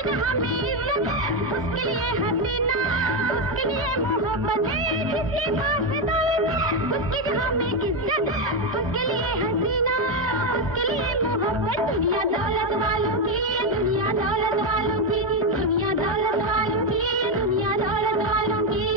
उसकी जहाँ में इज्जत उसके लिए हसीना, उसके लिए मोहब्बत जिसके पास दौलत उसकी जहाँ में इज्जत उसके लिए हसीना, उसके लिए मोहब्बत। दुनिया दौलत वालों की, दुनिया दौलत वालों की, दुनिया दौलत वालों की, दुनिया दौलत वालों की।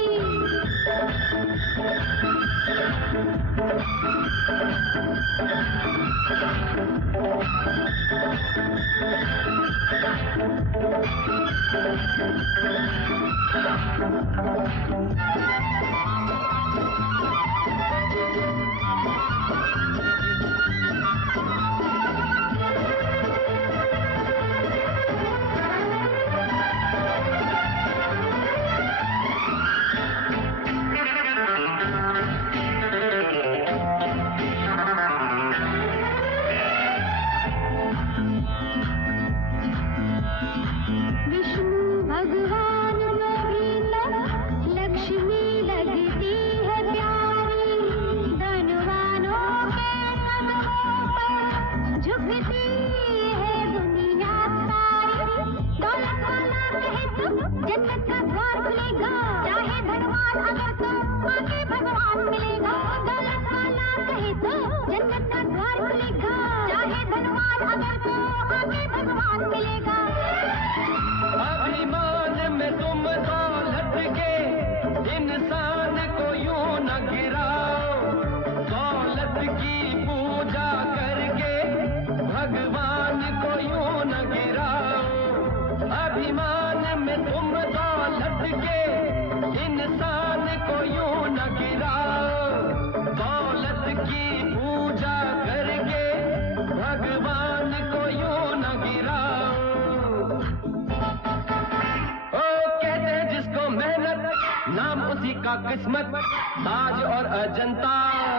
किस्मत ताज और अजंता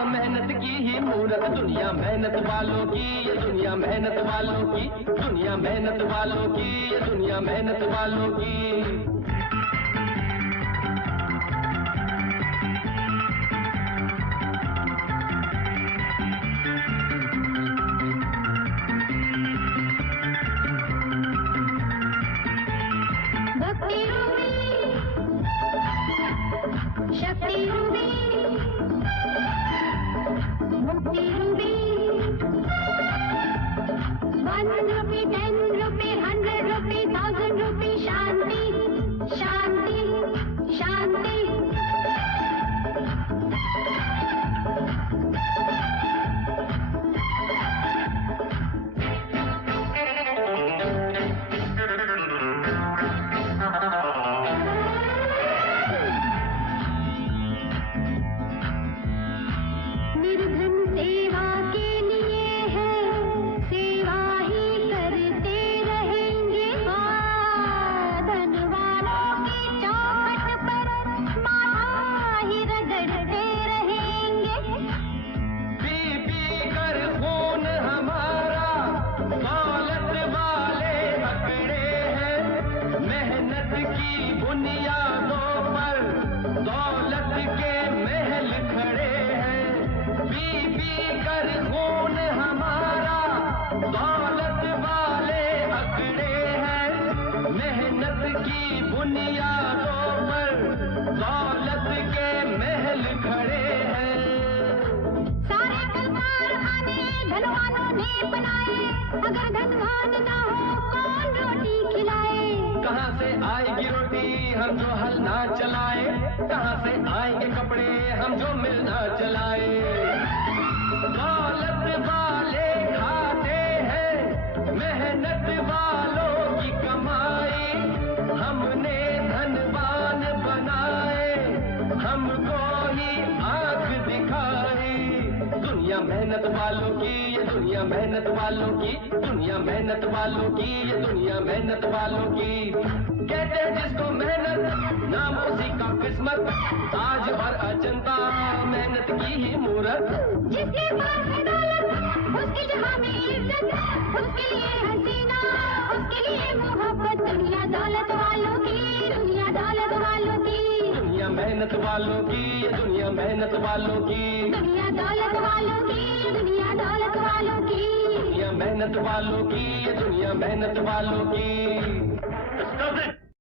मेहनत की ही मूरत। दुनिया मेहनत वालों की, ये दुनिया मेहनत वालों की, दुनिया मेहनत वालों की, ये दुनिया मेहनत वालों की। मेहनत वालों की, ये दुनिया मेहनत वालों की, दुनिया मेहनत वालों की, ये दुनिया मेहनत वालों की। कहते हैं जिसको मेहनत नाम उसी का किस्मत, ताज और अजंता मेहनत की ही मूरत। जिसके पास है दौलत उसकी जहाँ में इज्जत, उसके लिए हसीना, उसके लिए मोहब्बत। दुनिया दौलत वालों की, दुनिया दौलत वालों की, दुनिया मेहनत वालों की, ये दुनिया मेहनत वालों की, दुनिया दौलत वालों की, दुनिया दौलत वालों की, दुनिया मेहनत वालों की, ये दुनिया मेहनत वालों की। does it?